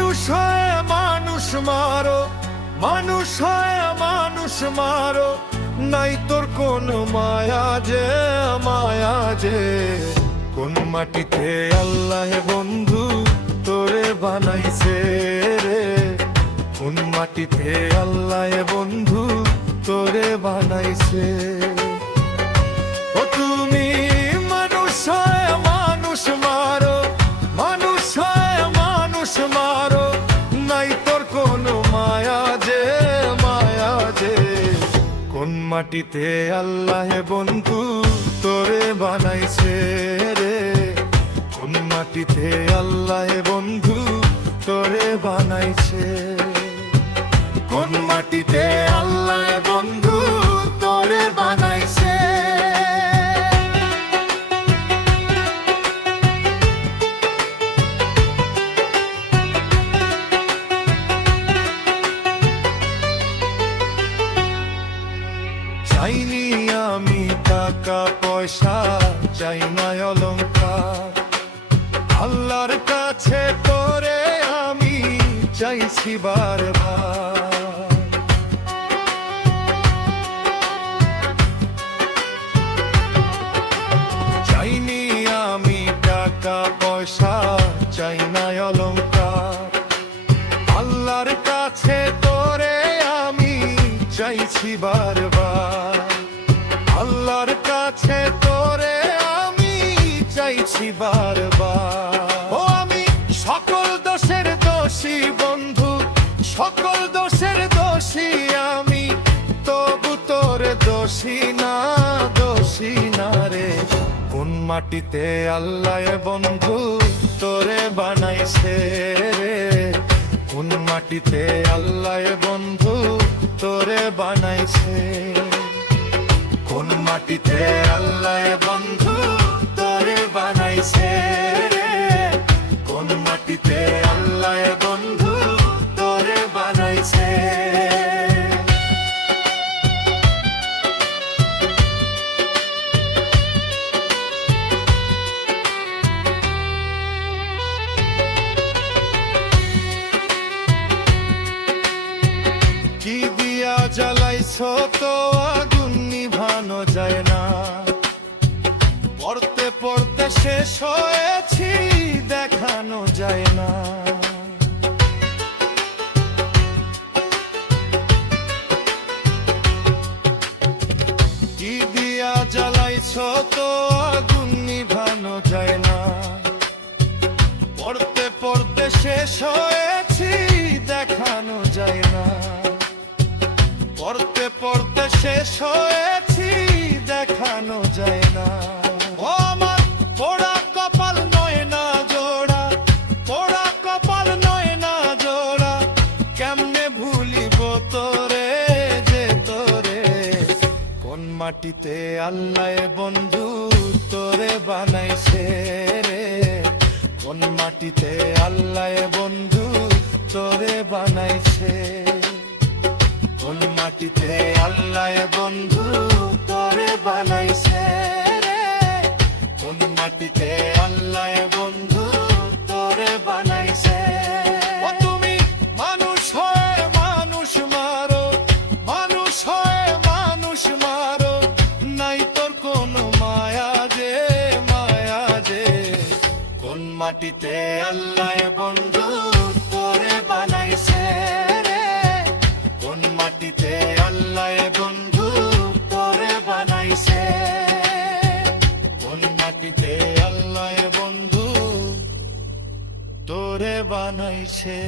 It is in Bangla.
মানুষ হয়, মানুষ মারো। মানুষ হয়, মানুষ মারো। নাই তোর কোন মায়া যে মায়া যে। কোন মাটিতে আল্লাহ বন্ধু তোরে বানাইছে রে? কোন মাটিতে আল্লাহ বন্ধু তোরে বানাইছে? ও তুমি মাটিতে আল্লাহ বন্ধু তোরে বানাইছে রে। কোন মাটিতে আল্লাহ টাকা, পয়সা, চাই না অলঙ্কার আল্লাহর কাছে তোরে আমি চাইছি বারবার। আমি পয়সা, চাই না কাছে তোরে আমি বারবার। আল্লাহর কাছে তোরে আমি চাইছি বারবার। ও আমি সকল দোষের দোষী বন্ধু, সকল দোষের দোষী আমি। তবু তোর দোষী না দোষী না রে। কোন মাটিতে আল্লাহ বন্ধু তোরে বানাইছে রে? কোন মাটিতে আল্লাহ বন্ধু তোরে বানাইছে? মাটিতে আল্লাহ বন্ধু তোরে বানাইছে। কোন মাটিতে আল্লাহ বন্ধু তোরে বানাইছে? কি দিয়া জ্বালাইছ তো হয়েছি দেখানো যায় না। কি দিয়া জ্বালাইছ তো আগুন নিভানো যায় না। পড়তে পড়তে শেষ হয়েছি, দেখানো যায় না। পড়তে পড়তে শেষ হয়েছি মাটিতে আল্লাহ বন্ধু তোরে বানাইছে রে। কোন মাটিতে আল্লাহ বন্ধু তোরে বানাইছে? কোন মাটিতে আল্লাহ বন্ধু তোরে বানাইছে রে? কোন মাটিতে মাটিতে আল্লাহ বন্ধু তোরে বানাইছে রে। কোন মাটিতে আল্লাহ বন্ধু তোরে বানাইছে? কোন মাটিতে আল্লাহ বন্ধু তোরে বানাইছে?